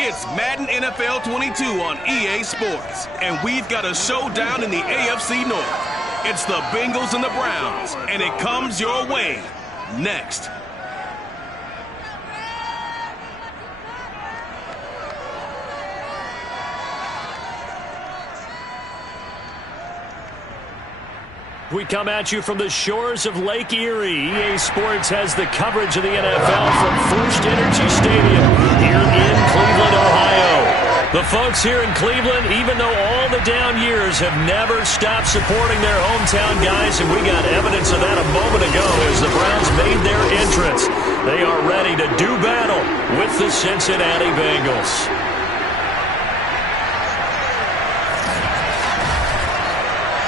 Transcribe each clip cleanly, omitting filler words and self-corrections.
It's Madden NFL 22 on EA Sports, and we've got a showdown in the AFC North. It's the Bengals and the Browns, and it comes your way next. We come at you from the shores of Lake Erie. EA Sports has the coverage of the NFL from First Energy Stadium here in Cleveland, Ohio. The folks here in Cleveland, even though all the down years, have never stopped supporting their hometown guys, and we got evidence of that a moment ago as the Browns made their entrance. They are ready to do battle with the Cincinnati Bengals.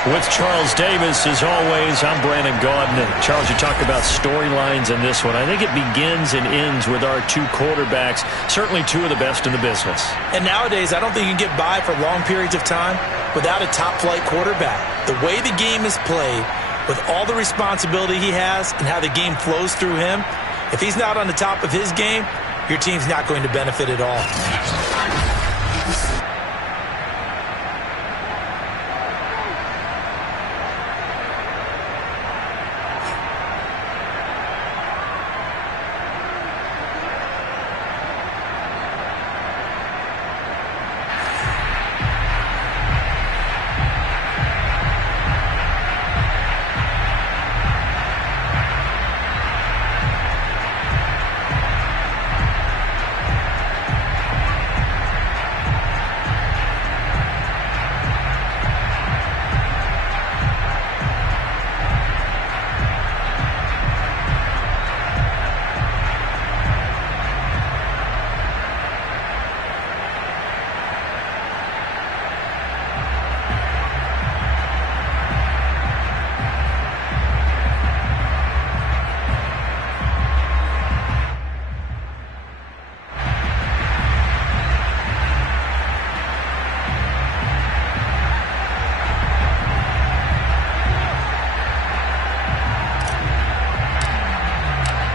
With Charles Davis, as always, I'm Brandon Gaudin. And Charles, you talk about storylines in this one. I think it begins and ends with our two quarterbacks, certainly two of the best in the business. And nowadays, I don't think you can get by for long periods of time without a top-flight quarterback. The way the game is played, with all the responsibility he has and how the game flows through him, if he's not on the top of his game, your team's not going to benefit at all.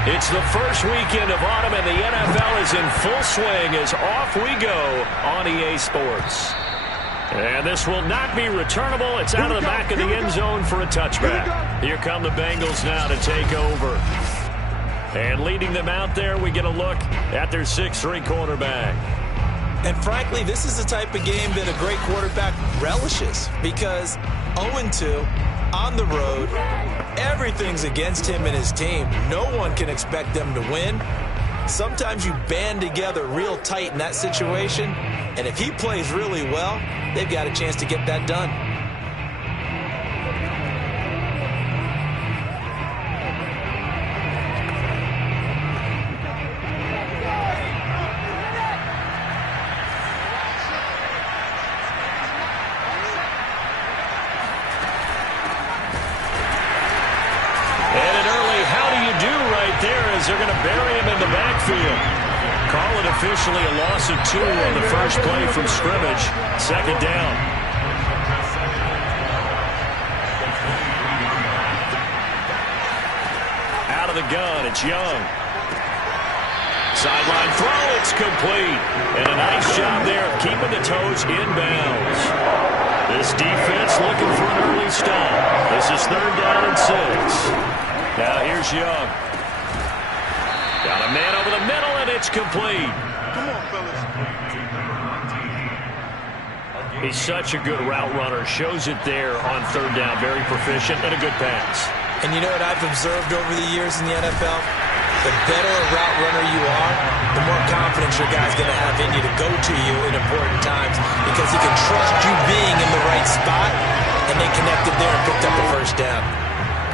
It's the first weekend of autumn, and the NFL is in full swing as off we go on EA Sports. And this will not be returnable. It's out of the back of the end zone for a touchback. Here come the Bengals now to take over. And leading them out there, we get a look at their 6'3" quarterback. And frankly, this is the type of game that a great quarterback relishes, because 0-2 on the road, everything's against him and his team. No one can expect them to win. Sometimes you band together real tight in that situation, and if he plays really well, they've got a chance to get that done. They're going to bury him in the backfield. Call it officially a loss of 2 on the first play from scrimmage. Second down. Out of the gun, it's Young. Sideline throw, it's complete. And a nice job there of keeping the toes inbounds. This defense looking for an early stop. This is 3rd down and 6. Now here's Young. Got a man over the middle, and it's complete. Come on, fellas. He's such a good route runner. Shows it there on 3rd down. Very proficient and a good pass. And you know what I've observed over the years in the NFL? The better a route runner you are, the more confidence your guy's going to have in you to go to you in important times, because he can trust you being in the right spot, and they connected there and picked up the first down.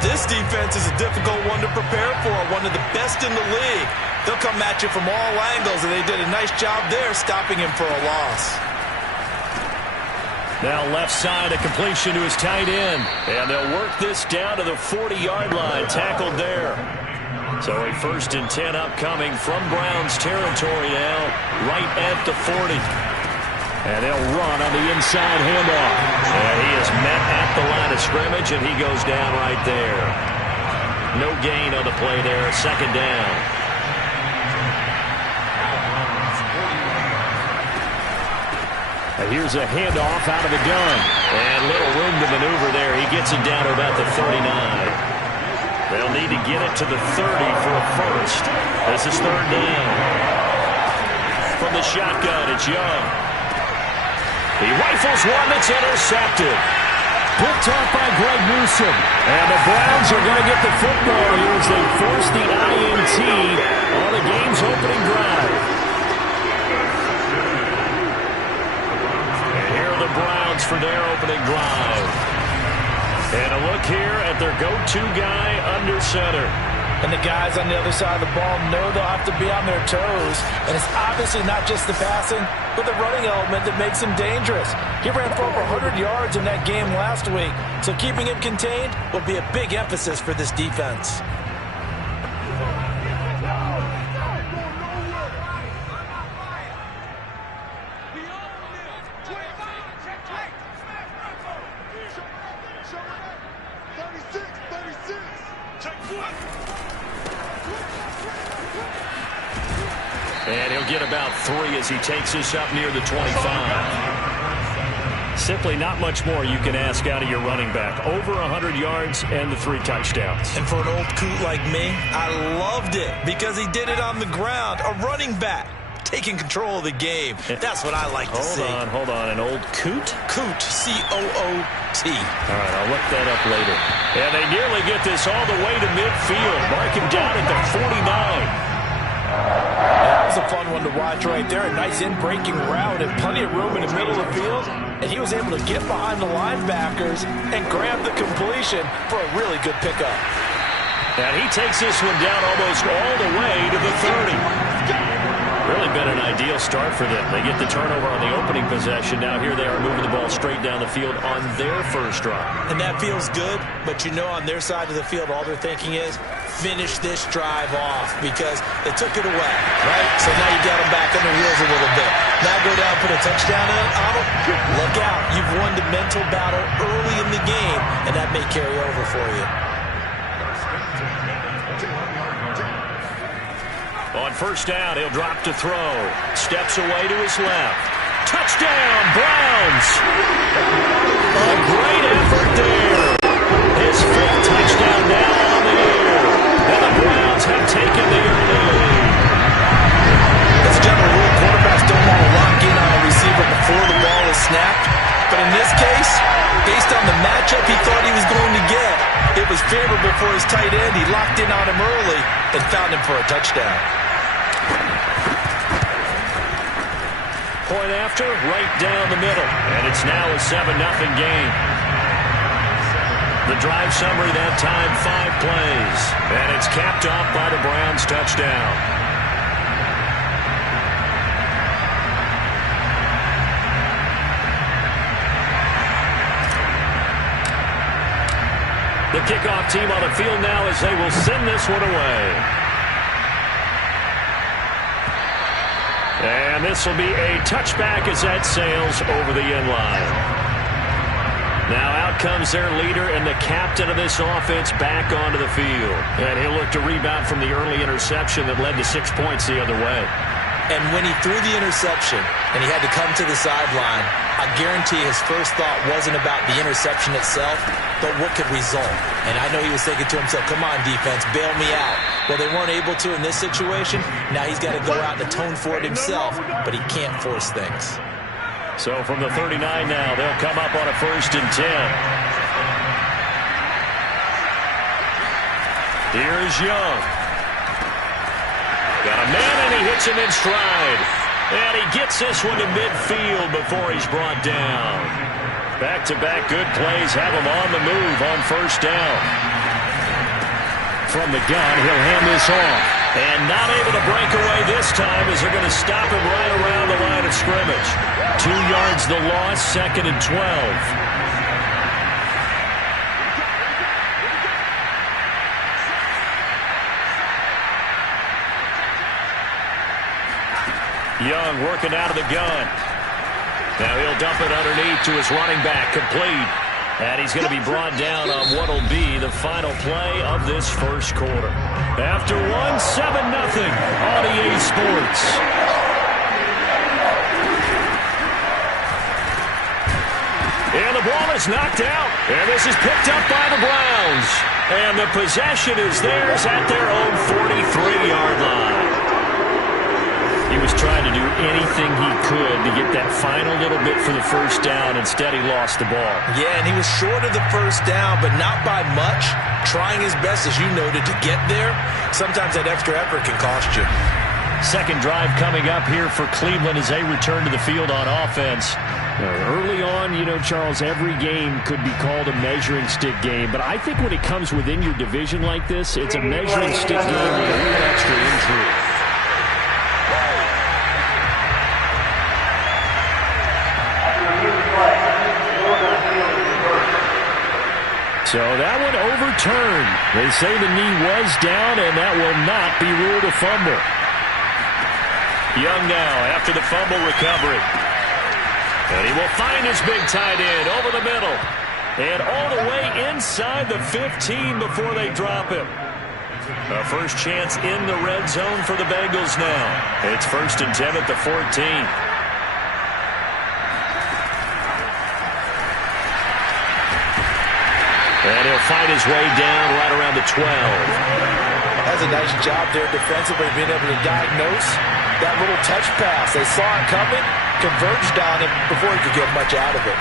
This defense is a difficult one to prepare for, one of the best in the league. They'll come at you from all angles, and they did a nice job there stopping him for a loss. Now left side, a completion to his tight end. And they'll work this down to the 40-yard line, tackled there. So a 1st and 10 upcoming from Browns territory now, right at the 40. And they'll run on the inside handoff. And he is met at the line of scrimmage, and he goes down right there. No gain on the play there, 2nd down. Here's a handoff out of the gun. And little room to maneuver there. He gets it down to about the 39. They'll need to get it to the 30 for a first. This is third down. From the shotgun, it's Young. He rifles one that's intercepted. Picked off by Greg Newsome. And the Browns are going to get the football here as they force the INT on the game's opening drive. And here are the Browns for their opening drive. And a look here at their go-to guy under center. And the guys on the other side of the ball know they'll have to be on their toes. And it's obviously not just the passing, but the running element that makes him dangerous. He ran for over 100 yards in that game last week, so keeping him contained will be a big emphasis for this defense. And he'll get about 3 as he takes this up near the 25. Simply not much more you can ask out of your running back. Over 100 yards and the 3 touchdowns. And for an old coot like me, I loved it because he did it on the ground. A running back taking control of the game. That's what I like to see. Hold on. An old coot? Coot, C-O-O-T. All right, I'll look that up later. And they nearly get this all the way to midfield. Mark him down at the 49. That was a fun one to watch right there. A nice in-breaking route and plenty of room in the middle of the field. And he was able to get behind the linebackers and grab the completion for a really good pickup. And he takes this one down almost all the way to the 30. Really been an ideal start for them. They get the turnover on the opening possession. Now here they are moving the ball straight down the field on their first drive. And that feels good, but you know on their side of the field all they're thinking is finish this drive off because they took it away, right? So now you got them back on the wheels a little bit. Now go down, put a touchdown on them. Look out. You've won the mental battle early in the game, and that may carry over for you. On first down, he'll drop to throw. Steps away to his left. Touchdown, Browns! A great effort there. His 5th touchdown now on the year. And the Browns have taken the early lead. It's a general rule. Quarterbacks don't want to lock in on a receiver before the ball is snapped. But in this case, based on the matchup he thought he was going to get, it was favorable for his tight end. He locked in on him early and found him for a touchdown. Point after, right down the middle. And it's now a 7-0 game. The drive summary that time, 5 plays. And it's capped off by the Browns touchdown. The kickoff team on the field now as they will send this one away. And this will be a touchback as that sails over the end line. Now out comes their leader and the captain of this offense back onto the field. And he'll look to rebound from the early interception that led to 6 points the other way. And when he threw the interception and he had to come to the sideline, I guarantee his first thought wasn't about the interception itself, but what could result. And I know he was thinking to himself, come on, defense, bail me out. Well, they weren't able to in this situation. Now he's got to go out and atone for it himself, but he can't force things. So from the 39 now, they'll come up on a 1st and 10. Here's Young. Got a man, and he hits him in stride. And he gets this one to midfield before he's brought down. Back-to-back good plays have him on the move on first down. From the gun, he'll hand this off. And not able to break away this time as they're going to stop him right around the line of scrimmage. 2 yards the loss, 2nd and 12. Young working out of the gun. Now he'll dump it underneath to his running back, complete. And he's going to be brought down on what will be the final play of this first quarter. After 7-0 on EA Sports. ball is knocked out, and this is picked up by the Browns. And the possession is theirs at their own 43-yard line. He was trying to do anything he could to get that final little bit for the first down. Instead, he lost the ball. Yeah, and he was short of the first down, but not by much. Trying his best, as you noted, to get there. Sometimes that extra effort can cost you. Second drive coming up here for Cleveland as they return to the field on offense. Early on, you know, Charles, every game could be called a measuring stick game. But I think when it comes within your division like this, it's a measuring stick game with a little extra intrigue. So that one overturned. They say the knee was down, and that will not be ruled a fumble. Young now after the fumble recovery. And he will find his big tight end over the middle. And all the way inside the 15 before they drop him. A first chance in the red zone for the Bengals now. It's 1st and 10 at the 14. And he'll fight his way down right around the 12. That's a nice job there defensively, being able to diagnose that little touch pass. They saw it coming, converged on him before he could get much out of it.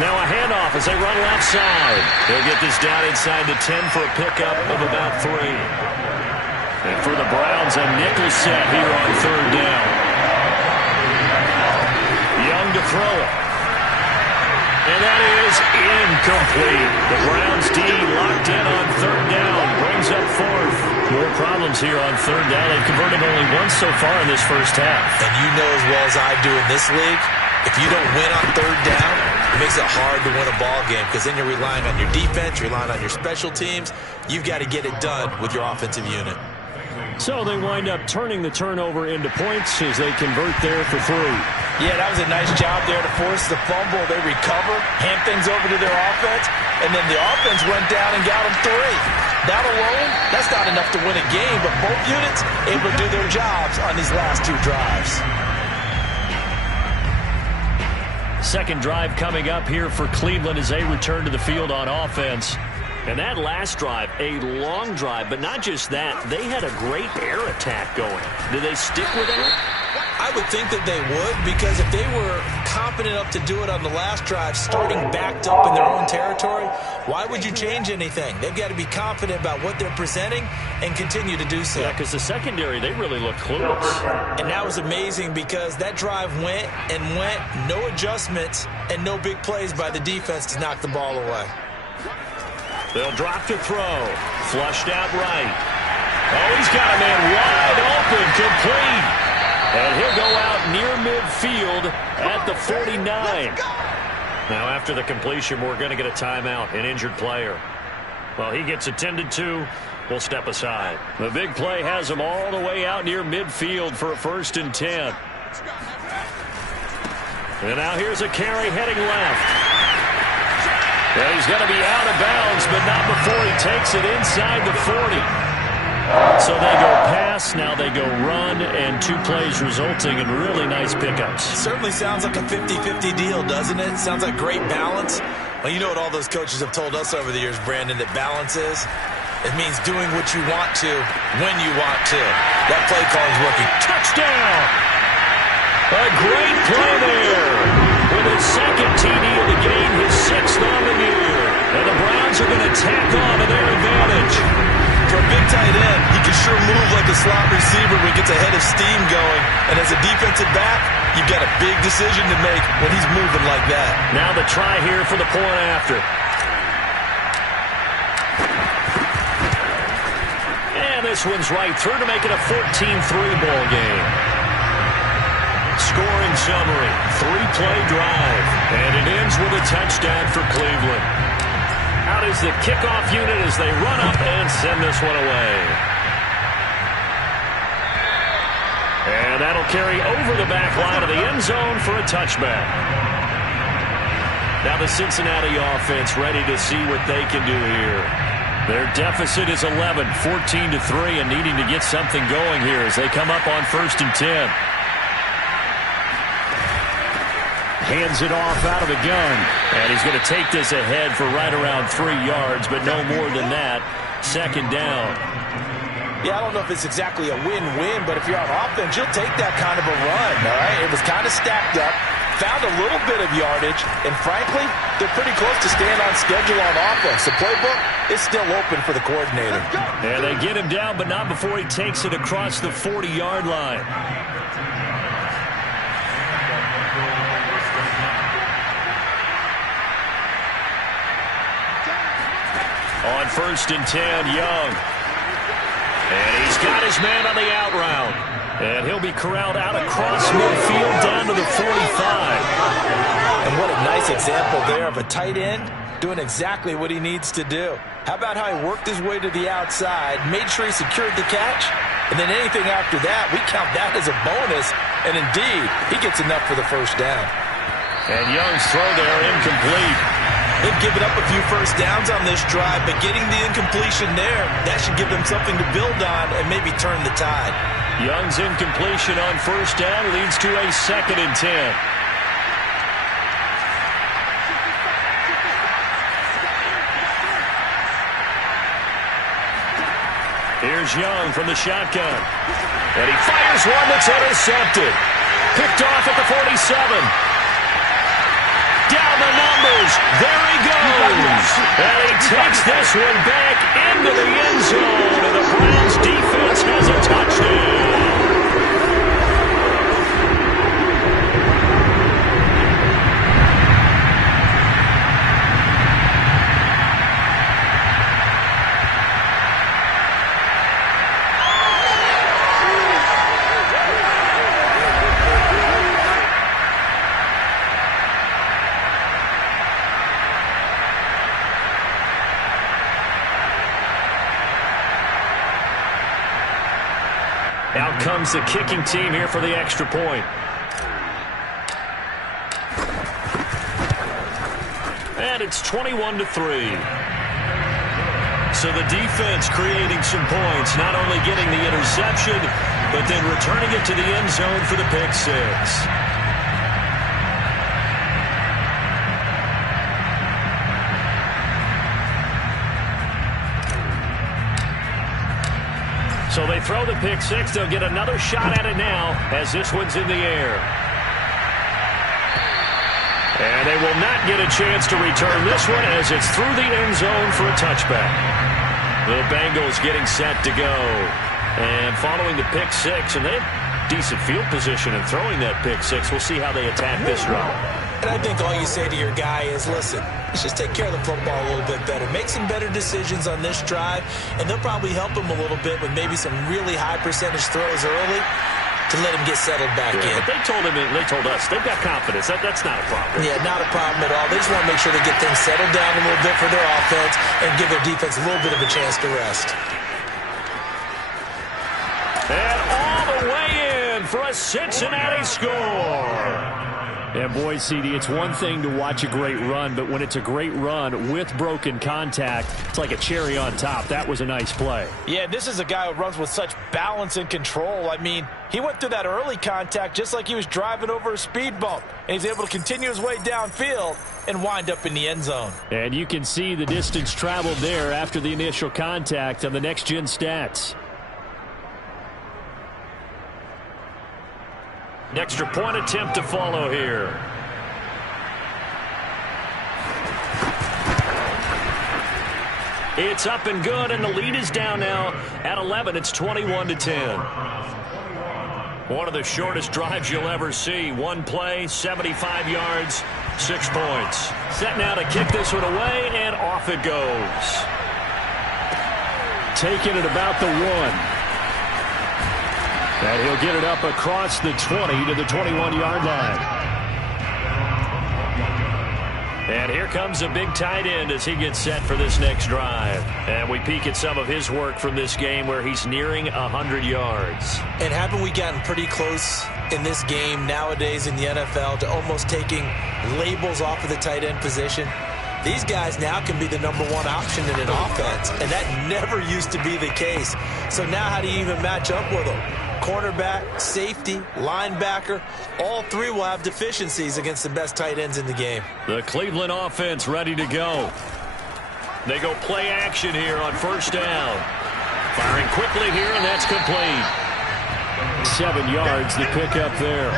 Now a handoff as they run left side. They'll get this down inside the 10 for a pickup of about 3. And for the Browns, a nickel set here on 3rd down. Young to throw it. And that is incomplete. The Browns D locked in on 3rd down. Brings up 4th. More problems here on 3rd down. They've converted only once so far in this first half. And you know as well as I do in this league, if you don't win on 3rd down, it makes it hard to win a ball game because then you're relying on your defense, you're relying on your special teams. You've got to get it done with your offensive unit. So they wind up turning the turnover into points as they convert there for 3. Yeah, that was a nice job there to force the fumble. They recover, hand things over to their offense, and then the offense went down and got them 3. That alone, that's not enough to win a game, but both units able to do their jobs on these last 2 drives. Second drive coming up here for Cleveland as they return to the field on offense. And that last drive, a long drive, but not just that. They had a great air attack going. Do they stick with it? I would think that they would, because if they were confident enough to do it on the last drive, starting backed up in their own territory, why would you change anything? They've got to be confident about what they're presenting and continue to do so. Yeah, because the secondary, they really look clueless. And that was amazing because that drive went and went, no adjustments and no big plays by the defense to knock the ball away. They'll drop to throw. Flushed out right. Oh, he's got a man wide open, complete. And he'll go out near midfield at the 49. Now, after the completion, we're going to get a timeout, an injured player. Well, he gets attended to. We'll step aside. The big play has him all the way out near midfield for a 1st and 10. And now here's a carry heading left. Well, he's going to be out of bounds, but not before he takes it inside the 40. So they go pass, now they go run, and 2 plays resulting in really nice pickups. Certainly sounds like a 50-50 deal, doesn't it? Sounds like great balance. Well, you know what all those coaches have told us over the years, Brandon, that balance is? It means doing what you want to, when you want to. That play call is working. Touchdown! A great play there. With his 2nd TD of the game, his 6th on the year. And the Browns are going to tack on to their advantage. For a big tight end, he can sure move like a slot receiver when he gets a head of steam going. And as a defensive back, you've got a big decision to make when he's moving like that. Now the try here for the point after. And this one's right through to make it a 14-3 ball game. Scoring summary, 3-play drive, and it ends with a touchdown for Cleveland. Out is the kickoff unit as they run up and send this one away. And that'll carry over the back line of the end zone for a touchback. Now the Cincinnati offense ready to see what they can do here. Their deficit is 11, 14-3, and needing to get something going here as they come up on 1st and 10. hands it off out of the gun. And he's going to take this ahead for right around 3 yards, but no more than that. Second down. Yeah, I don't know if it's exactly a win-win, but if you're on offense, you'll take that kind of a run, all right? It was kind of stacked up, found a little bit of yardage, and frankly, they're pretty close to staying on schedule on offense. The playbook is still open for the coordinator. And they get him down, but not before he takes it across the 40-yard line. On 1st and 10, Young. And he's got his man on the out route. And he'll be corralled out across midfield down to the 45. And what a nice example there of a tight end doing exactly what he needs to do. How about how he worked his way to the outside, made sure he secured the catch, and then anything after that, we count that as a bonus. And indeed, he gets enough for the first down. And Young's throw there incomplete. They've given up a few first downs on this drive, but getting the incompletion there, that should give them something to build on and maybe turn the tide. Young's incompletion on 1st down leads to a 2nd and 10. Here's Young from the shotgun. And he fires one that's intercepted. Picked off at the 47. Down the numbers. There he goes. And he takes this one back into the end zone. And the Browns defense has a touchdown. Out comes the kicking team here for the extra point. And it's 21-3. So the defense creating some points, not only getting the interception, but then returning it to the end zone for the pick six. So they throw the pick six. They'll get another shot at it now as this one's in the air. And they will not get a chance to return this one as it's through the end zone for a touchback. The Bengals getting set to go. And following the pick six, and they have decent field position in throwing that pick six. We'll see how they attack this route. And I think all you say to your guy is, listen, let's just take care of the football a little bit better. Make some better decisions on this drive, and they'll probably help him a little bit with maybe some really high percentage throws early to let him get settled back in. But they told us, they've got confidence. That's not a problem. Yeah, not a problem at all. They just want to make sure they get things settled down a little bit for their offense and give their defense a little bit of a chance to rest. And all the way in for a Cincinnati score. And boy, CD, it's one thing to watch a great run, but when it's a great run with broken contact, it's like a cherry on top. That was a nice play. Yeah, this is a guy who runs with such balance and control. I mean, he went through that early contact just like he was driving over a speed bump. And he's able to continue his way downfield and wind up in the end zone. And you can see the distance traveled there after the initial contact on the next-gen stats. Extra point attempt to follow here. It's up and good, and the lead is down now at 11. It's 21-10. One of the shortest drives you'll ever see. One play, 75 yards, 6 points. Set now to kick this one away, and off it goes. Taking it about the 1. And he'll get it up across the 20 to the 21-yard line. And here comes a big tight end as he gets set for this next drive. And we peek at some of his work from this game where he's nearing 100 yards. And haven't we gotten pretty close in this game nowadays in the NFL to almost taking labels off of the tight end position? These guys now can be the #1 option in an offense, and that never used to be the case. So now how do you even match up with them? cornerback, safety, linebacker, all three will have deficiencies against the best tight ends in the game. The Cleveland offense ready to go. They go play action here on first down. Firing quickly here, and that's complete. 7 yards to pick up there.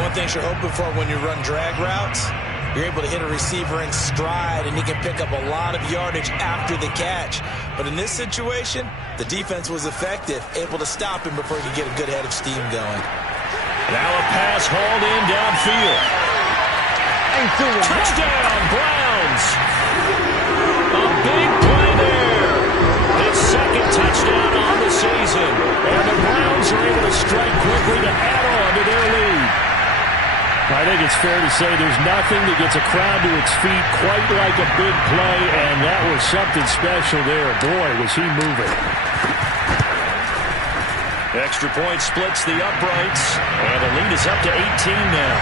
One thing you're hoping for when you run drag routes, you're able to hit a receiver in stride, and he can pick up a lot of yardage after the catch. But in this situation, the defense was effective, able to stop him before he could get a good head of steam going. Now a pass hauled in downfield. Touchdown, Browns! A big play there. His second touchdown on the season. And the Browns are able to strike quickly to add on to their lead. I think it's fair to say there's nothing that gets a crowd to its feet quite like a big play, and that was something special there. Boy, was he moving. Extra point splits the uprights, and the lead is up to 18 now.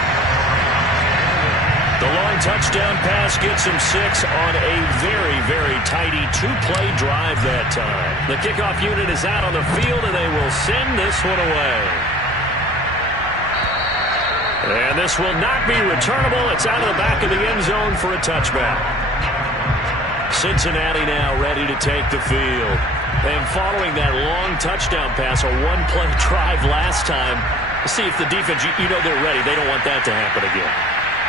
The long touchdown pass gets him 6 on a very, very tidy 2-play drive that time. The kickoff unit is out on the field, and they will send this one away. And this will not be returnable. It's out of the back of the end zone for a touchback. Cincinnati now ready to take the field. And following that long touchdown pass, a 1-play drive last time, see if the defense, you know they're ready. They don't want that to happen again.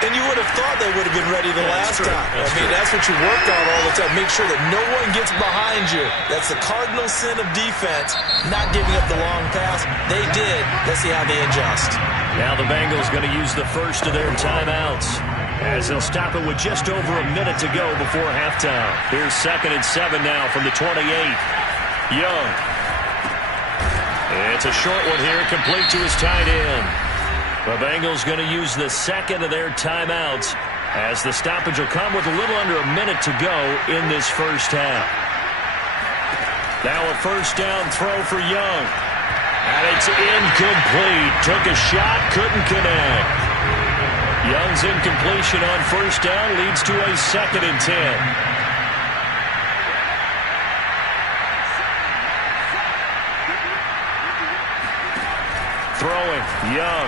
And you would have thought they would have been ready the last time. That's what you work on all the time. Make sure that no one gets behind you. That's the cardinal sin of defense, not giving up the long pass. They did. Let's see how they adjust. Now the Bengals going to use the first of their timeouts, as they'll stop it with just over a minute to go before halftime. Here's 2nd and 7 now from the 28. Young. It's a short one here, complete to his tight end. The Bengals going to use the second of their timeouts, as the stoppage will come with a little under a minute to go in this first half. Now a first down throw for Young. And it's incomplete. Took a shot, couldn't connect. Young's incompletion on first down leads to a 2nd and 10. Throwing, Young.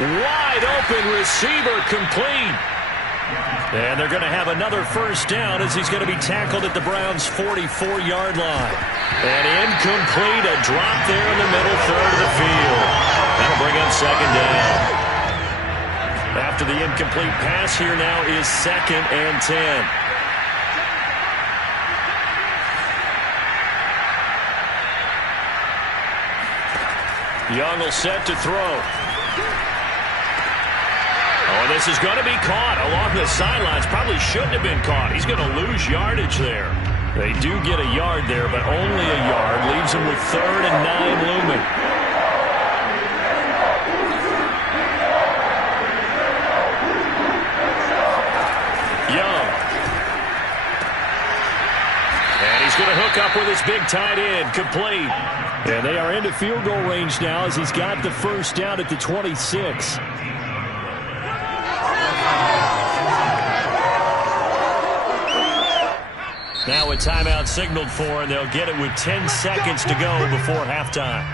Wide open receiver, complete. And they're going to have another first down as he's going to be tackled at the Browns' 44-yard line. And incomplete, a drop there in the middle third of the field. That'll bring up 2nd down. After the incomplete pass, here now is 2nd and 10. Young will set to throw. Oh, this is going to be caught along the sidelines. Probably shouldn't have been caught. He's going to lose yardage there. They do get a yard there, but only a yard. Leaves him with 3rd and 9 looming. Young. And he's going to hook up with his big tight end. Complete. And they are into field goal range now as he's got the first down at the 26. Now a timeout signaled for, and they'll get it with 10 seconds to go before halftime.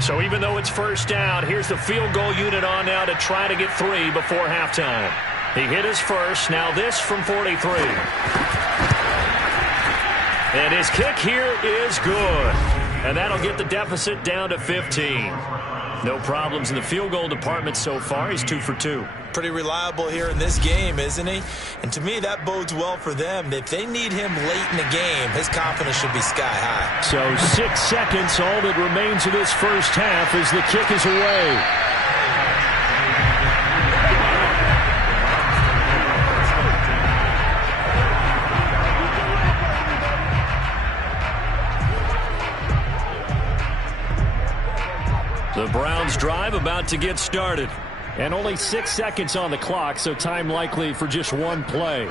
So even though it's first down, here's the field goal unit on now to try to get 3 before halftime. He hit his first. Now this from 43. And his kick here is good. And that'll get the deficit down to 15. No problems in the field goal department so far. He's 2 for 2. Pretty reliable here in this game, isn't he? And to me, that bodes well for them. If they need him late in the game, his confidence should be sky high. So 6 seconds, all that remains of this first half as the kick is away. The Browns drive about to get started. And only 6 seconds on the clock, so time likely for just one play.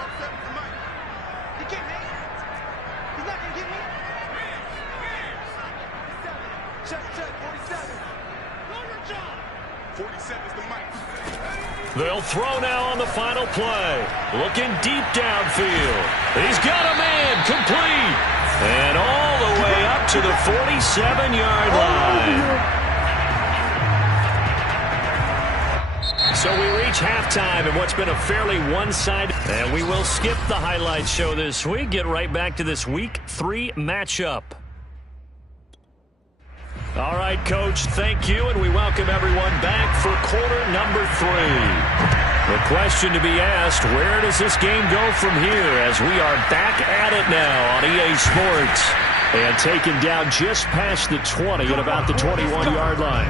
They'll throw now on the final play. Looking deep downfield. He's got a man, complete. And all the way up to the 47-yard line. So we reach halftime in what's been a fairly one-sided. And we will skip the highlight show this week. Get right back to this Week 3 matchup. All right, Coach, thank you, and we welcome everyone back for quarter number 3. The question to be asked, where does this game go from here as we are back at it now on EA Sports and taken down just past the 20 at about the 21-yard line.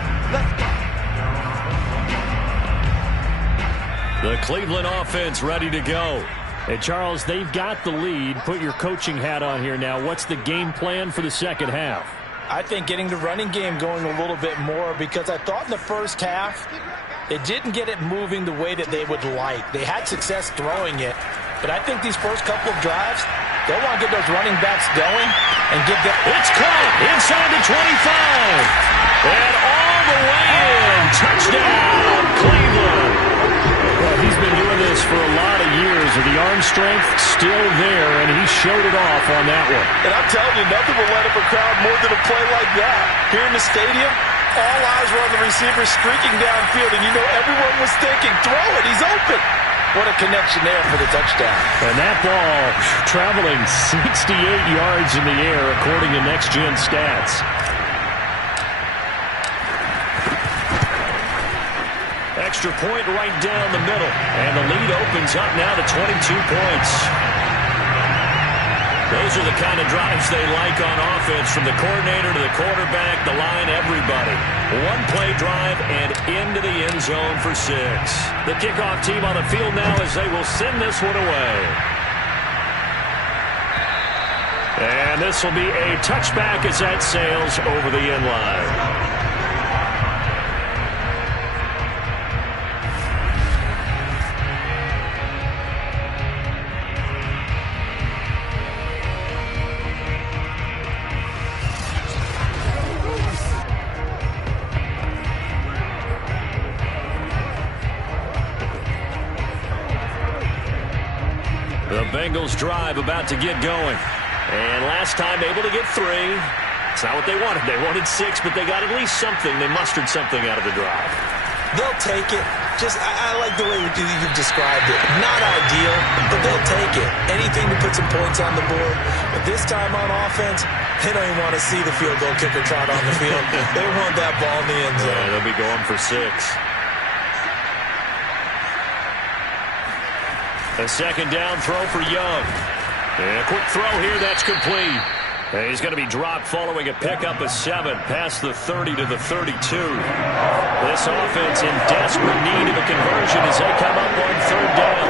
The Cleveland offense ready to go. Hey, Charles, they've got the lead. Put your coaching hat on here now. What's the game plan for the second half? I think getting the running game going a little bit more, because I thought in the first half it didn't get it moving the way that they would like. They had success throwing it, but I think these first couple of drives, they'll want to get those running backs going and give them. It's caught inside the 25 and all the way in. Touchdown, Cleveland. Well, he's been doing this for a lot of years, and the arm strength still there, and he showed it off on that one. And I'm telling you, nothing will light up a crowd more than a play like that. Here in the stadium, all eyes were on the receiver streaking downfield, and you know everyone was thinking, throw it, he's open. What a connection there for the touchdown. And that ball traveling 68 yards in the air, according to Next Gen Stats. Extra point right down the middle. And the lead opens up now to 22 points. Those are the kind of drives they like on offense, from the coordinator to the quarterback, the line, everybody. One play drive and into the end zone for 6. The kickoff team on the field now as they will send this one away. And this will be a touchback as that sails over the end line. The Bengals drive about to get going. And last time able to get 3. It's not what they wanted. They wanted 6, but they got at least something. They mustered something out of the drive. They'll take it. I like the way you've described it. Not ideal, but they'll take it. Anything to put some points on the board. But this time on offense, they don't even want to see the field goal kicker trot on the field. They want that ball in the end zone. Yeah, they'll be going for 6. A second down throw for Young. And a quick throw here, that's complete. And he's going to be dropped following a pickup of 7 past the 30 to the 32. This offense in desperate need of a conversion as they come up on third down.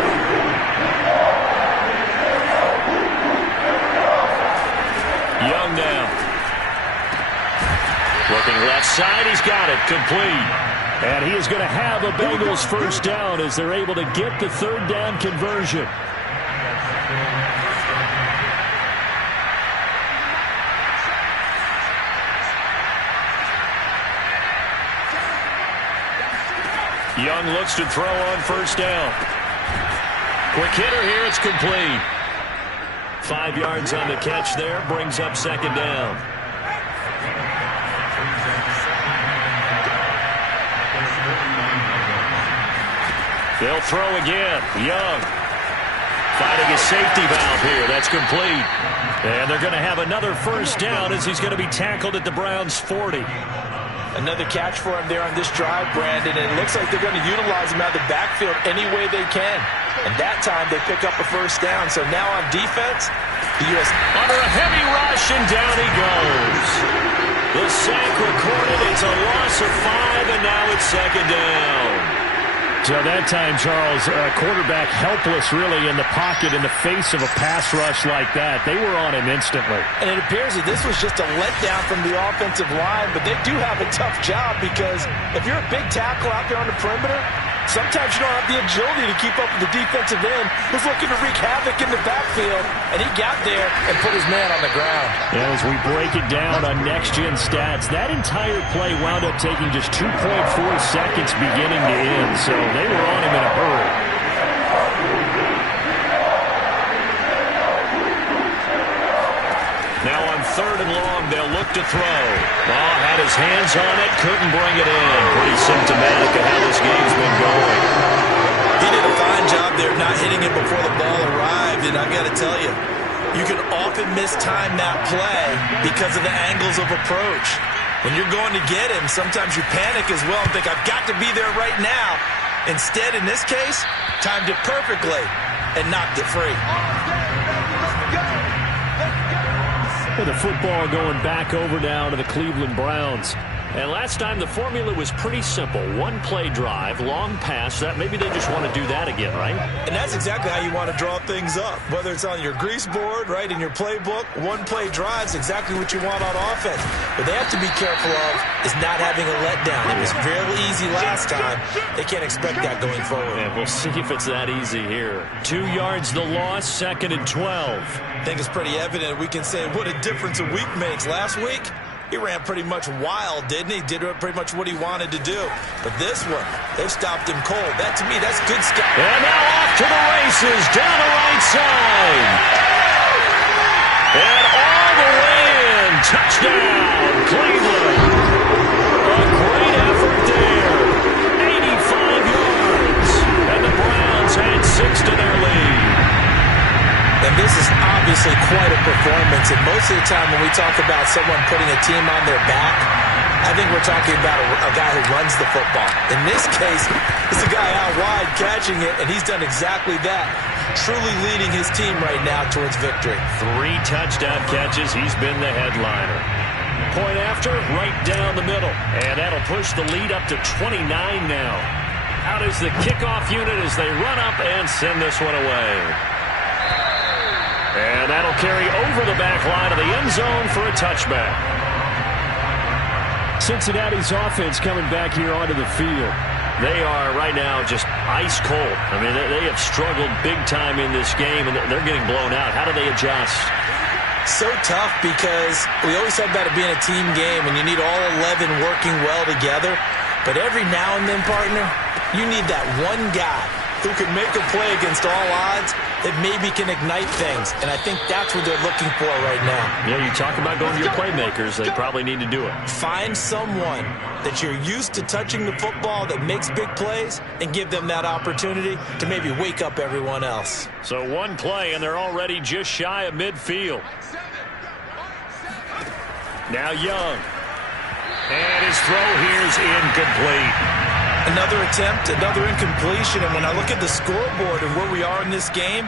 Young now. Looking left side, he's got it, complete. And he is going to have a Bengals first down as they're able to get the third down conversion. Young looks to throw on first down. Quick hitter here, it's complete. 5 yards on the catch there, brings up second down. They'll throw again. Young fighting a safety valve here. That's complete. And they're going to have another first down as he's going to be tackled at the Browns' 40. Another catch for him there on this drive, Brandon. And it looks like they're going to utilize him out of the backfield any way they can. And that time they pick up a first down. So now on defense, the U.S. under a heavy rush, and down he goes. The sack recorded. It's a loss of 5, and now it's second down. So that time, Charles, quarterback helpless really in the pocket in the face of a pass rush like that. They were on him instantly. And it appears that this was just a letdown from the offensive line, but they do have a tough job, because if you're a big tackle out there on the perimeter, Sometimes you don't have the agility to keep up with the defensive end who's looking to wreak havoc in the backfield, and he got there and put his man on the ground. Yeah, as we break it down on next-gen stats, that entire play wound up taking just 2.4 seconds beginning to end, so they were on him in a hurry. Now on 3rd and long, they'll look to throw. Ball had his hands on it, couldn't bring it in. Pretty symptomatic of how this game's been going. He did a fine job there not hitting it before the ball arrived, and I got to tell you, you can often mistime that play because of the angles of approach. When you're going to get him, sometimes you panic as well and think, I've got to be there right now. Instead, in this case, timed it perfectly and knocked it free. The football going back over now to the Cleveland Browns. And last time the formula was pretty simple. One play drive, long pass. That maybe they just want to do that again, right? And that's exactly how you want to draw things up. Whether it's on your grease board, right, in your playbook, one play drive's exactly what you want on offense. What they have to be careful of is not having a letdown. It was fairly easy last time. They can't expect that going forward. Yeah, we'll see if it's that easy here. 2 yards the loss, 2nd and 12. I think it's pretty evident. We can say what a difference a week makes. Last week, he ran pretty much wild, didn't he? Did pretty much what he wanted to do. But this one, they've stopped him cold. That, to me, that's good stuff. And now off to the races, down the right side. And all the way in. Touchdown, Cleveland. A great effort there. 85 yards. And the Browns had 6 to their lead. And this is obviously quite a performance. And most of the time when we talk about someone putting a team on their back, I think we're talking about a guy who runs the football. In this case, it's a guy out wide catching it, and he's done exactly that. Truly leading his team right now towards victory. 3 touchdown catches. He's been the headliner. Point after, right down the middle. And that'll push the lead up to 29 now. Out is the kickoff unit as they run up and send this one away. And that'll carry over the back line of the end zone for a touchback. Cincinnati's offense coming back here onto the field. They are right now just ice cold. I mean, they have struggled big time in this game, and they're getting blown out. How do they adjust? So tough because we always talk about it being a team game, and you need all 11 working well together. But every now and then, partner, you need that one guy who can make a play against all odds that maybe can ignite things. And I think that's what they're looking for right now. Yeah, you talk about going to your playmakers. They probably need to do it. Find someone that you're used to touching the football that makes big plays and give them that opportunity to maybe wake up everyone else. So one play, and they're already just shy of midfield. Now Young. And his throw here's incomplete. Another attempt, another incompletion, and when I look at the scoreboard and where we are in this game,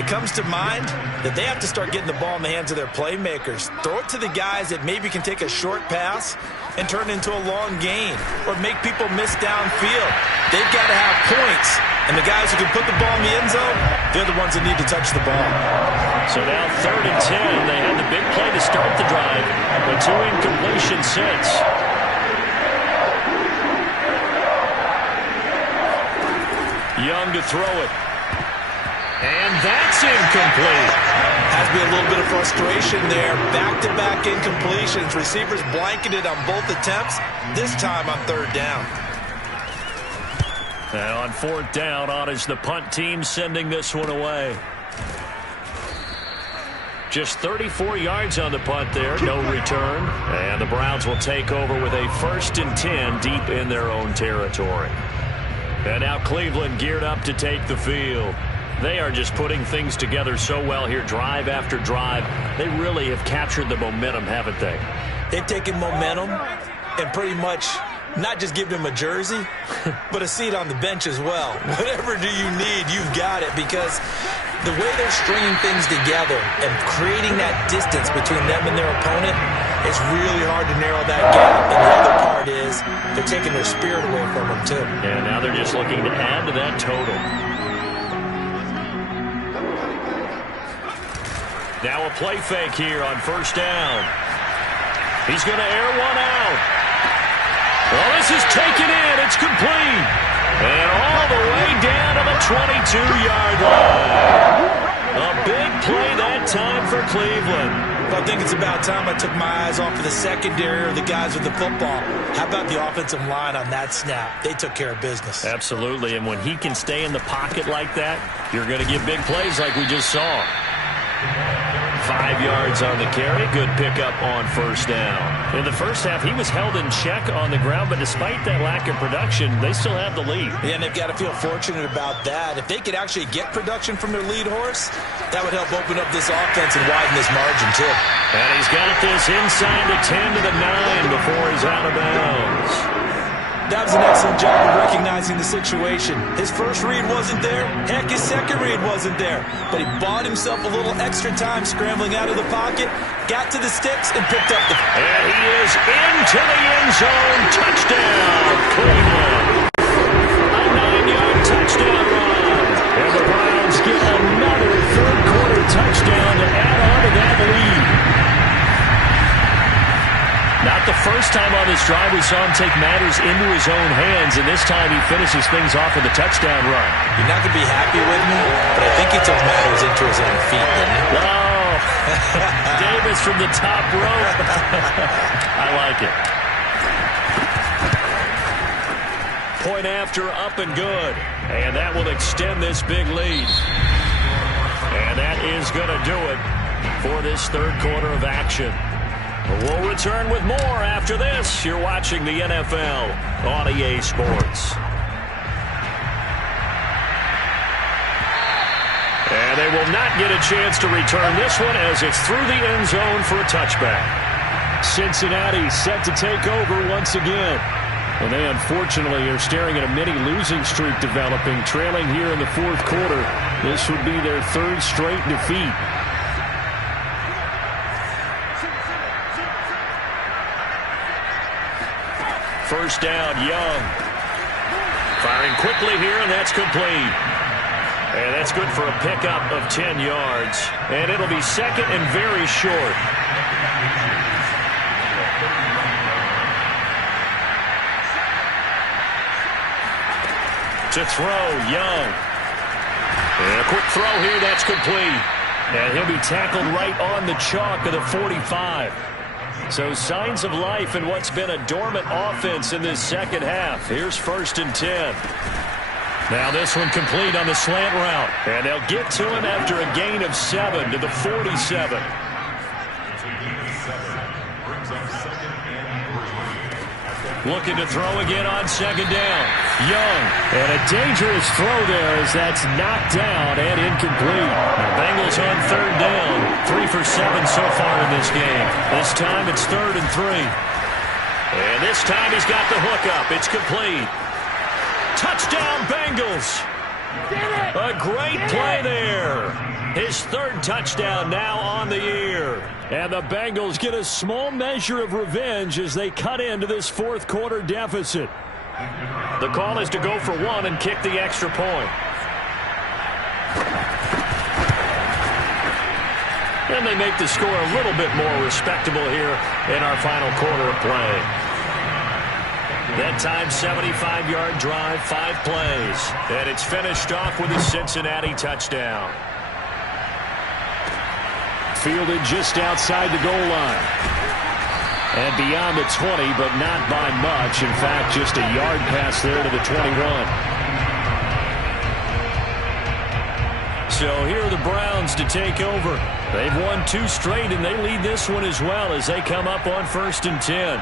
it comes to mind that they have to start getting the ball in the hands of their playmakers. Throw it to the guys that maybe can take a short pass and turn it into a long gain or make people miss downfield. They've got to have points, and the guys who can put the ball in the end zone, they're the ones that need to touch the ball. So now 3rd and 10. They had the big play to start the drive, but 2 incompletions since. Young to throw it. And that's incomplete. Has to be a little bit of frustration there. Back-to-back incompletions. Receivers blanketed on both attempts. This time on 3rd down. And on 4th down, on is the punt team sending this one away. Just 34 yards on the punt there. No return. And the Browns will take over with a 1st and 10 deep in their own territory. And now Cleveland geared up to take the field. They are just putting things together so well here, drive after drive. They really have captured the momentum, haven't they? They've taken momentum and pretty much not just given him a jersey, but a seat on the bench as well. Whatever do you need, you've got it, because the way they're stringing things together and creating that distance between them and their opponent, it's really hard to narrow that gap. And the other part is they're taking their spirit away from them, too. And now they're just looking to add to that total. Now a play fake here on 1st down. He's going to air one out. Well, this is taken in. It's complete. And all the way down to the 22-yard line. A big play that time for Cleveland. I think it's about time I took my eyes off of the secondary or the guys with the football. How about the offensive line on that snap? They took care of business. Absolutely, and when he can stay in the pocket like that, you're going to get big plays like we just saw. 5 yards on the carry. Good pickup on first down. In the first half, he was held in check on the ground, but despite that lack of production, they still have the lead. Yeah, and they've got to feel fortunate about that. If they could actually get production from their lead horse, that would help open up this offense and widen this margin, too. And he's got this inside the 10 to the 9 before he's out of bounds. That was an excellent job of recognizing the situation. His first read wasn't there. Heck, his second read wasn't there. But he bought himself a little extra time scrambling out of the pocket, got to the sticks, and picked up the... And he is into the end zone. Touchdown, Cleveland. A 9-yard touchdown run. And the Browns get another third-quarter touchdown to add on to that lead. Not the first time on this drive we saw him take matters into his own hands, and this time he finishes things off with a touchdown run. You're not going to be happy with me, but I think he took matters into his own feet, didn't he? Oh, Davis from the top rope. I like it. Point after, up and good. And that will extend this big lead. And that is going to do it for this third quarter of action. We'll return with more after this. You're watching the NFL on EA Sports. And they will not get a chance to return this one as it's through the end zone for a touchback. Cincinnati set to take over once again. And they unfortunately are staring at a mini losing streak developing, trailing here in the fourth quarter. This would be their third straight defeat. First down, Young. Firing quickly here, and that's complete. And that's good for a pickup of 10 yards. And it'll be second and very short. To throw, Young. And a quick throw here, that's complete. And he'll be tackled right on the chalk of the 45. So signs of life in what's been a dormant offense in this second half. Here's first and 10. Now this one complete on the slant route. And they'll get to him after a gain of 7 to the 47. Looking to throw again on second down. Young. And a dangerous throw there as that's knocked down and incomplete. Bengals on third down. 3 for 7 so far in this game. This time it's 3rd and 3. And this time he's got the hook up. It's complete. Touchdown Bengals. A great play there. His third touchdown now on the year. And the Bengals get a small measure of revenge as they cut into this fourth quarter deficit. The call is to go for one and kick the extra point. And they make the score a little bit more respectable here in our final quarter of play. That time, 75-yard drive, 5 plays. And it's finished off with a Cincinnati touchdown. Fielded just outside the goal line. And beyond the 20, but not by much. In fact, just a yard pass there to the 21. So here are the Browns to take over. They've won 2 straight, and they lead this one as well as they come up on 1st and 10.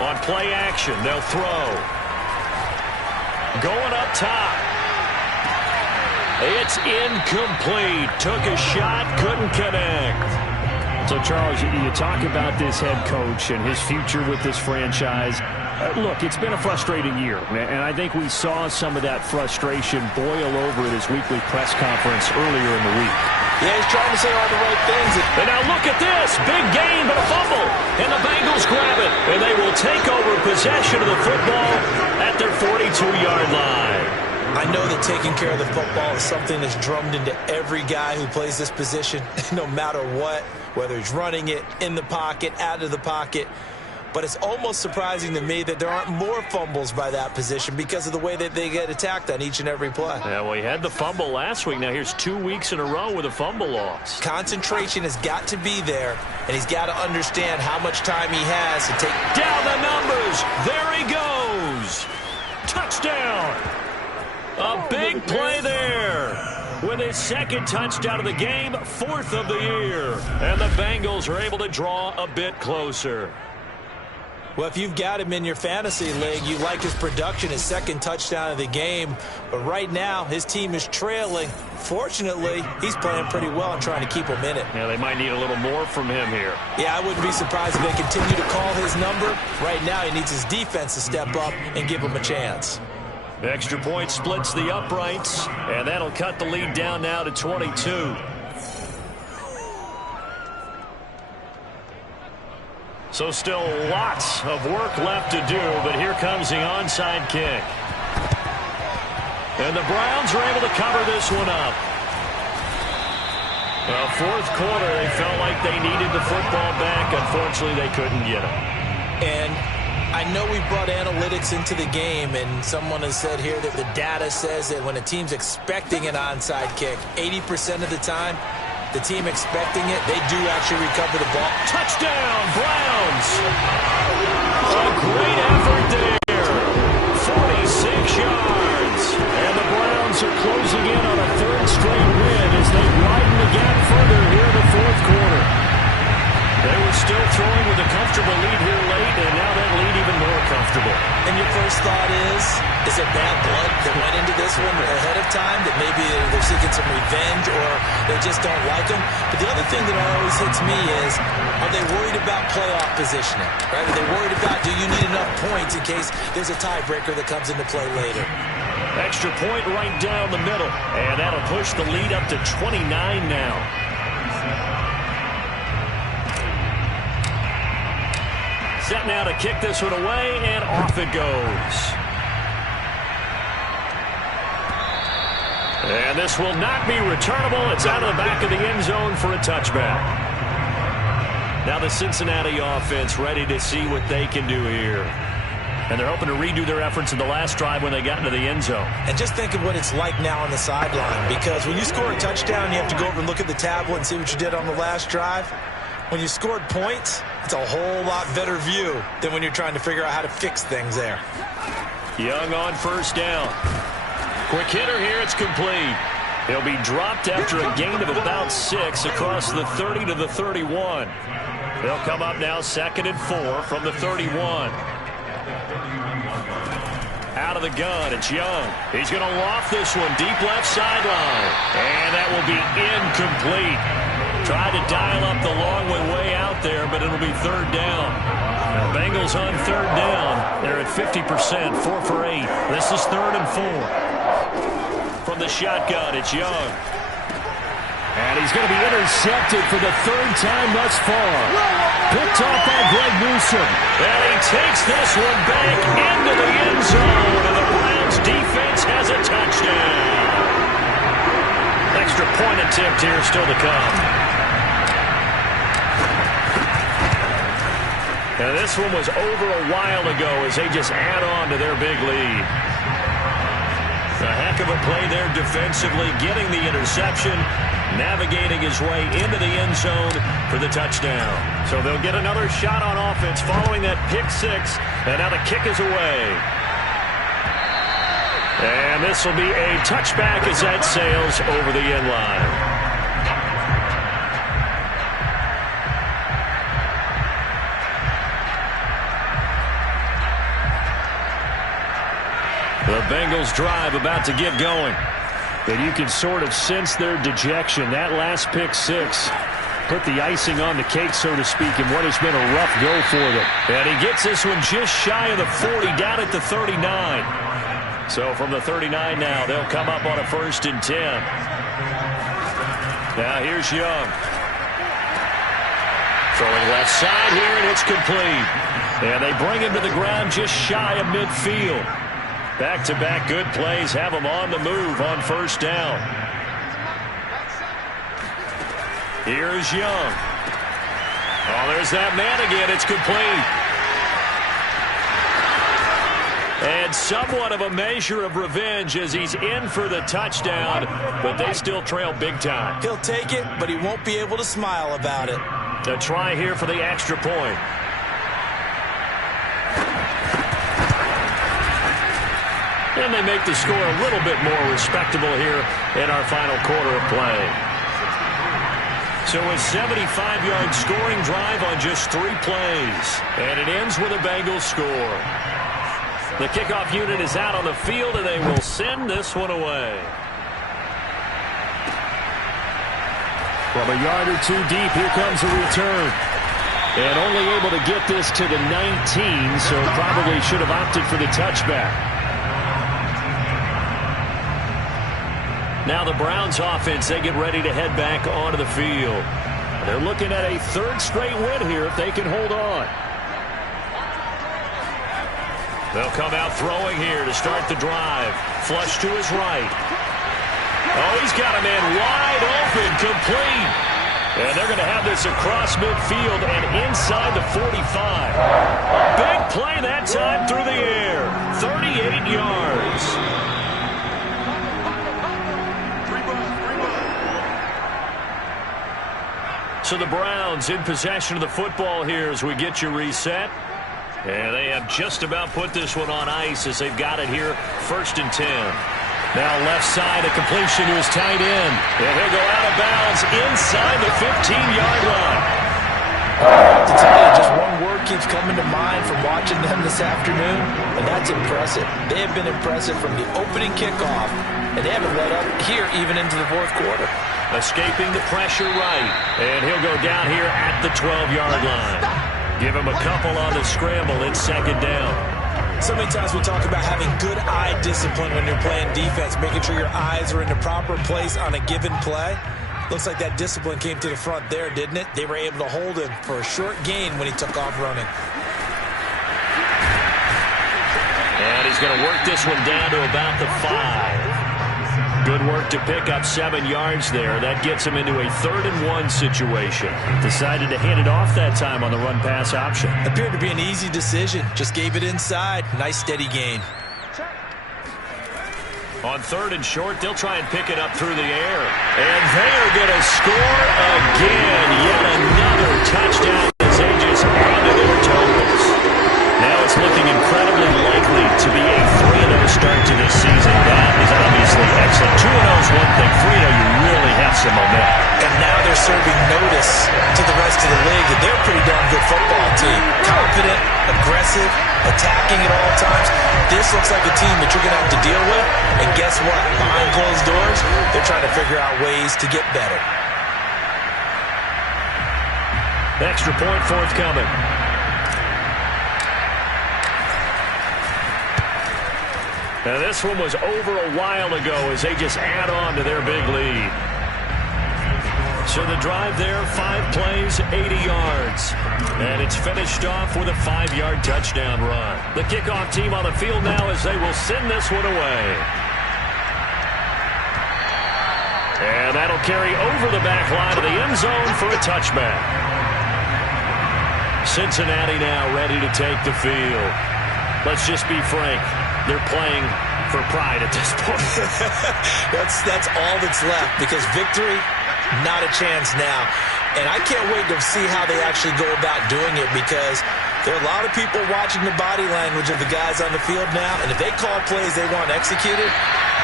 On play action, they'll throw. Going up top. It's incomplete. Took a shot, couldn't connect. So, Charles, you talk about this head coach and his future with this franchise. Look, it's been a frustrating year, and I think we saw some of that frustration boil over at his weekly press conference earlier in the week. Yeah, he's trying to say all the right things. And now look at this. Big gain, but a fumble. And the Bengals grab it. And they will take over possession of the football at their 42-yard line. I know that taking care of the football is something that's drummed into every guy who plays this position, no matter what, whether he's running it, in the pocket, out of the pocket. but it's almost surprising to me that there aren't more fumbles by that position because of the way that they get attacked on each and every play. Yeah, well, he had the fumble last week. Now here's 2 weeks in a row with a fumble loss. Concentration has got to be there, and he's got to understand how much time he has to take down the numbers. There he goes. Touchdown. A big play there. With his second touchdown of the game, 4th of the year. And the Bengals are able to draw a bit closer. Well, if you've got him in your fantasy league, you like his production, his second touchdown of the game. But right now, his team is trailing. Fortunately, he's playing pretty well and trying to keep him in it. Yeah, they might need a little more from him here. Yeah, I wouldn't be surprised if they continue to call his number. Right now, he needs his defense to step up and give him a chance. Extra point splits the uprights, and that'll cut the lead down now to 22. So still lots of work left to do, but here comes the onside kick. And the Browns are able to cover this one up. Well, 4th quarter, they felt like they needed the football back. Unfortunately, they couldn't get it. And I know we brought analytics into the game, and someone has said here that the data says that when a team's expecting an onside kick, 80% of the time, the team expecting it, they do actually recover the ball. Touchdown, Browns! A great effort there. 46 yards. And the Browns are closing in on a 3rd straight win as they widen the gap further here in the 4th quarter. They were still throwing with a comfortable lead here late, and now that lead even more comfortable. And your first thought is there bad blood that went into this one ahead of time, that maybe they're seeking some revenge or they just don't like them? But the other thing that always hits me is, are they worried about playoff positioning? Right? Are they worried about, do you need enough points in case there's a tiebreaker that comes into play later? Extra point right down the middle, and that'll push the lead up to 29 now. Set now to kick this one away, and off it goes. And this will not be returnable. It's out of the back of the end zone for a touchback. Now the Cincinnati offense ready to see what they can do here. And they're hoping to redo their efforts in the last drive when they got into the end zone. And just think of what it's like now on the sideline, because when you score a touchdown, you have to go over and look at the tablet and see what you did on the last drive. When you scored points, it's a whole lot better view than when you're trying to figure out how to fix things there. Young on 1st down. Quick hitter here, it's complete. He'll be dropped after a gain of about 6 across the 30 to the 31. They'll come up now 2nd and 4 from the 31. Out of the gun, it's Young. He's going to loft this one deep left sideline. And that will be incomplete. Tried to dial up the long way out there, but it'll be 3rd down. Now, Bengals on 3rd down. They're at 50%, 4 for 8. This is 3rd and 4. From the shotgun, it's Young. And he's going to be intercepted for the 3rd time thus far. Picked off by Greg Newsome. And he takes this one back into the end zone, and the Browns defense has a touchdown. Extra point attempt here still to come. And this one was over a while ago as they just add on to their big lead. A heck of a play there defensively, getting the interception, navigating his way into the end zone for the touchdown. So they'll get another shot on offense following that pick 6, and now the kick is away. And this will be a touchback as that sails over the end line. The Bengals drive about to get going. And you can sort of sense their dejection. That last pick 6 put the icing on the cake, so to speak, in what has been a rough go for them. And he gets this one just shy of the 40, down at the 39. So from the 39 now, they'll come up on a 1st and 10. Now here's Young. Throwing left side here, and it's complete. And they bring him to the ground just shy of midfield. Back-to-back good plays have him on the move on 1st down. Here's Young. Oh, there's that man again. It's complete. And somewhat of a measure of revenge as he's in for the touchdown, but they still trail big time. He'll take it, but he won't be able to smile about it. A try here for the extra point. And they make the score a little bit more respectable here in our final quarter of play. So a 75-yard scoring drive on just 3 plays. And it ends with a Bengals score. The kickoff unit is out on the field, and they will send this one away. From a yard or 2 deep, here comes a return. And only able to get this to the 19, so probably should have opted for the touchback. Now the Browns offense, they get ready to head back onto the field. They're looking at a 3rd straight win here if they can hold on. They'll come out throwing here to start the drive. Flush to his right. Oh, he's got a man wide open, complete. And they're going to have this across midfield and inside the 45. Big play that time through the air. 38 yards. So the Browns in possession of the football here as we get you reset. And they have just about put this one on ice as they've got it here, 1st and 10. Now left side, a completion to his tight end. And he'll go out of bounds inside the 15-yard line. I have to tell you, just one word keeps coming to mind from watching them this afternoon, and that's impressive. They have been impressive from the opening kickoff, and they haven't let up here even into the 4th quarter. Escaping the pressure right. And he'll go down here at the 12-yard line. Give him a couple on the scramble. It's 2nd down. So many times we talk about having good eye discipline when you're playing defense, making sure your eyes are in the proper place on a given play. Looks like that discipline came to the front there, didn't it? They were able to hold him for a short gain when he took off running. And he's going to work this one down to about the 5. Good work to pick up 7 yards there. That gets him into a 3rd and 1 situation. Decided to hand it off that time on the run-pass option. Appeared to be an easy decision. Just gave it inside. Nice steady gain. On 3rd and short, they'll try and pick it up through the air. And they are going to score again. Yet another touchdown as they just add to their totals. Now it's looking incredibly likely to be a 3-0 start to this season. That is obviously excellent. 2-0 is one thing. 3-0, you really have some momentum. And now they're serving notice to the rest of the league that they're a pretty darn good football team. Confident, aggressive, attacking at all times. This looks like a team that you're going to have to deal with. And guess what? Behind closed doors, they're trying to figure out ways to get better. Extra point forthcoming. Now this one was over a while ago as they just add on to their big lead. So the drive there, 5 plays, 80 yards. And it's finished off with a 5-yard touchdown run. The kickoff team on the field now as they will send this one away. And that'll carry over the back line of the end zone for a touchback. Cincinnati now ready to take the field. Let's just be frank. They're playing for pride at this point. That's all that's left because victory, not a chance now. And I can't wait to see how they actually go about doing it because there are a lot of people watching the body language of the guys on the field now. And if they call plays they want executed,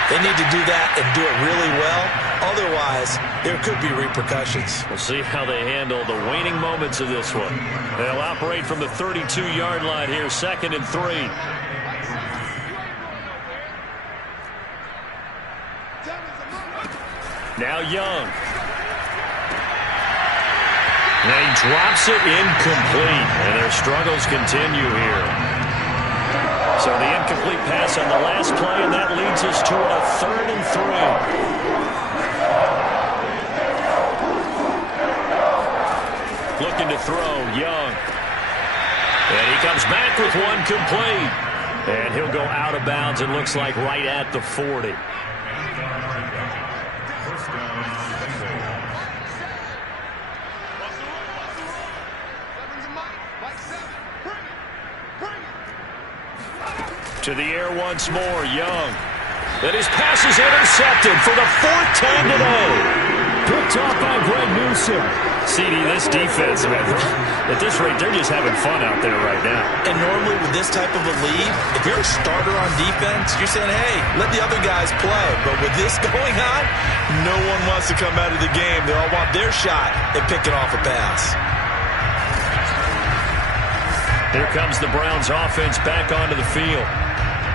they need to do that and do it really well. Otherwise, there could be repercussions. We'll see how they handle the waning moments of this one. They'll operate from the 32-yard line here, 2nd and 3. Now Young. And he drops it incomplete. And their struggles continue here. So the incomplete pass on the last play, and that leads us to a 3rd and 3. Looking to throw, Young. And he comes back with one complete. And he'll go out of bounds, it looks like, right at the 40. To the air once more, Young. And his pass is intercepted for the fourth time today. Picked off by Greg Newsome. CD, this defense, man, at this rate, they're just having fun out there right now. And normally with this type of a lead, if you're a starter on defense, you're saying, hey, let the other guys play. But with this going on, no one wants to come out of the game. They all want their shot at picking off a pass. Here comes the Browns offense back onto the field.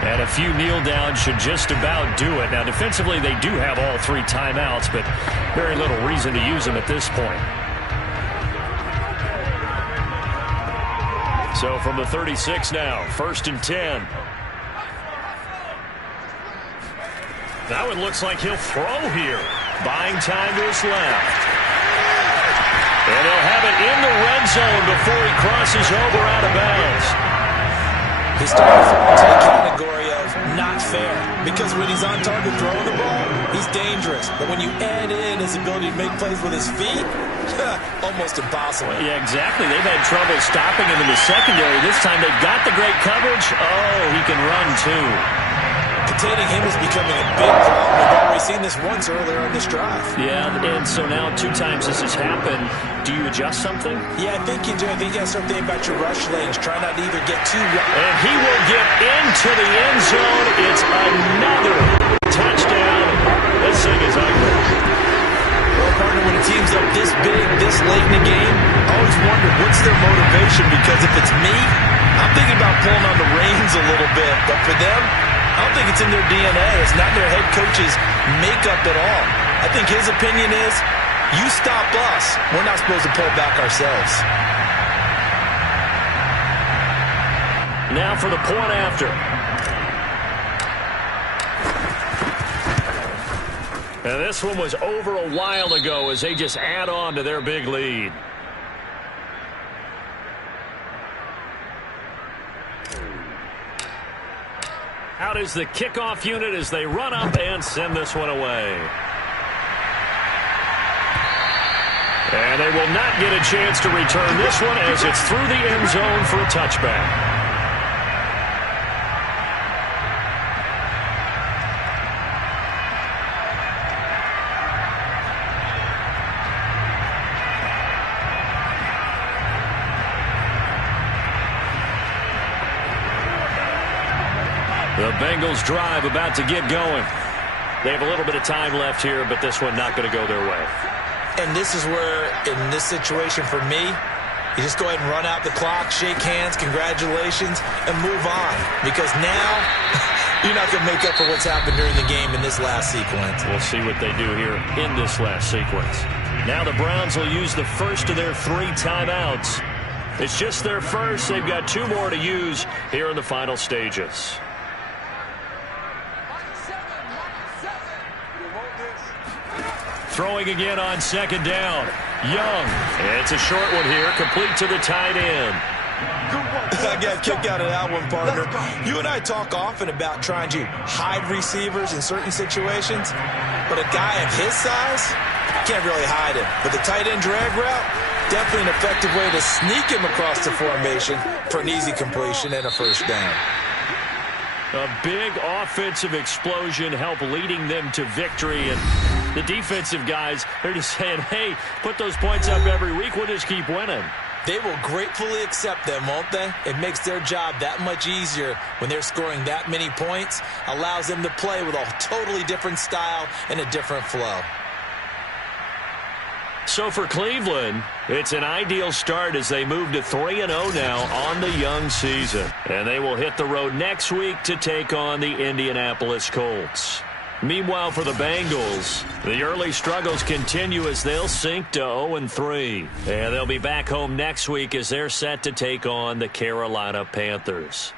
And a few kneel downs should just about do it. Now, defensively, they do have all 3 timeouts, but very little reason to use them at this point. So from the 36 now, 1st and 10. That one looks like he'll throw here. Buying time to his left. And he'll have it in the red zone before he crosses over out of bounds. He started to the category of not fair, because when he's on target throwing the ball, he's dangerous. But when you add in his ability to make plays with his feet, almost impossible. Yeah, exactly. They've had trouble stopping him in the secondary. This time they've got the great coverage. Oh, he can run too. Containing him is becoming a big problem. We've already seen this once earlier in this drive. Yeah, and so now 2 times this has happened. Do you adjust something? Yeah, I think you do. I think you got to start thinking about your rush lanes. Try not to either get too wide. And he will get into the end zone. It's another touchdown. This thing is ugly. Well, partner, when a team's up this big, this late in the game, I always wonder what's their motivation, because if it's me, I'm thinking about pulling on the reins a little bit. But for them, I don't think it's in their DNA. It's not their head coach's makeup at all. I think his opinion is, you stop us, we're not supposed to pull back ourselves. Now for the point after. And this one was over a while ago as they just add on to their big lead. Out is the kickoff unit as they run up and send this one away. And they will not get a chance to return this one as it's through the end zone for a touchback. The Bengals drive about to get going. They have a little bit of time left here, but this one not going to go their way. And this is where, in this situation for me, you just go ahead and run out the clock, shake hands, congratulations, and move on. Because now, you're not going to make up for what's happened during the game in this last sequence. We'll see what they do here in this last sequence. Now the Browns will use the first of their 3 timeouts. It's just their first. They've got 2 more to use here in the final stages. Throwing again on 2nd down. Young. It's a short one here, complete to the tight end. I got a kick out of that one, partner. You and I talk often about trying to hide receivers in certain situations, but a guy of his size, can't really hide him. But the tight end drag route, definitely an effective way to sneak him across the formation for an easy completion and a first down. A big offensive explosion helped leading them to victory. And the defensive guys, they're just saying, hey, put those points up every week. We'll just keep winning. They will gratefully accept them, won't they? It makes their job that much easier when they're scoring that many points. Allows them to play with a totally different style and a different flow. So for Cleveland, it's an ideal start as they move to 3-0 now on the young season. And they will hit the road next week to take on the Indianapolis Colts. Meanwhile, for the Bengals, the early struggles continue as they'll sink to 0-3. And they'll be back home next week as they're set to take on the Carolina Panthers.